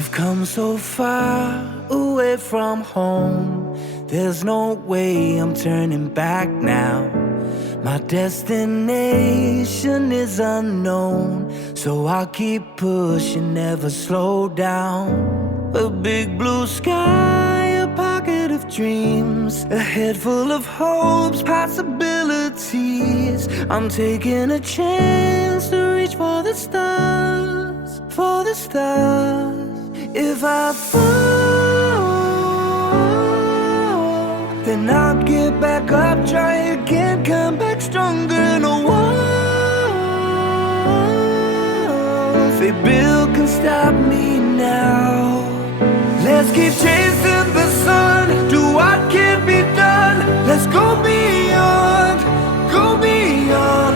I've come so far away from home. There's no way I'm turning back now. My destination is unknown, so I'll keep pushing, never slow down. A big blue sky, a pocket of dreams, a head full of hopes, possibilities. I'm taking a chance to reach for the stars, for the stars. If I fall, then I'll get back up, try again, come back stronger. No walls they build can stop me now. Let's keep chasing the sun, do what can't be done. Let's go beyond,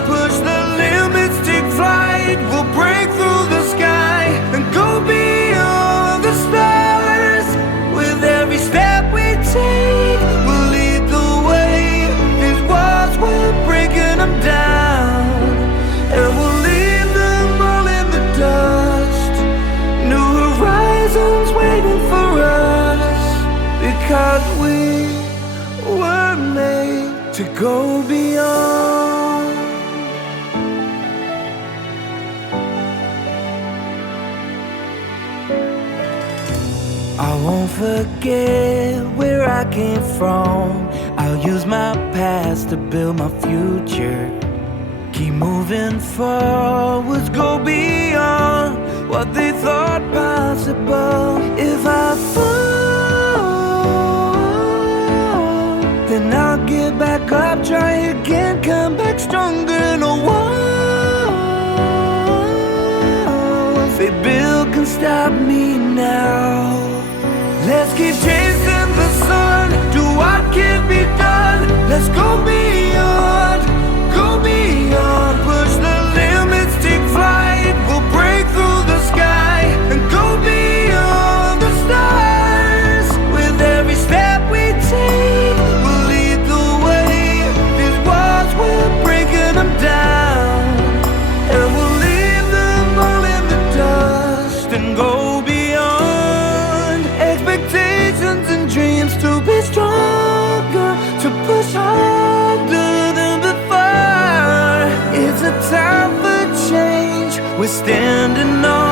push the limits, take flight. We'll break through the sky and go beyond the stars. With every step we take, we'll lead the way. These walls, we're breaking them down, and we'll leave them all in the dust. New horizons waiting for us, because we were made to go beyond. I won't forget where I came from. I'll use my past to build my future. Keep moving forwards, go beyond what they thought possible. If I fall, then I'll get back up, try again, come back stronger. No walls they build can stop me now. Let's keep chasing the sun, do what can't be done. Let's go beyond, push the limits, take flight. We'll break through the sky and go beyond the stars. With every step we take, we'll lead the way. These walls, we're breaking them down, and we'll leave them all in the dust and go beyond. Expectations and dreams to be stronger, to push harder than before. It's a time for change, we're standing on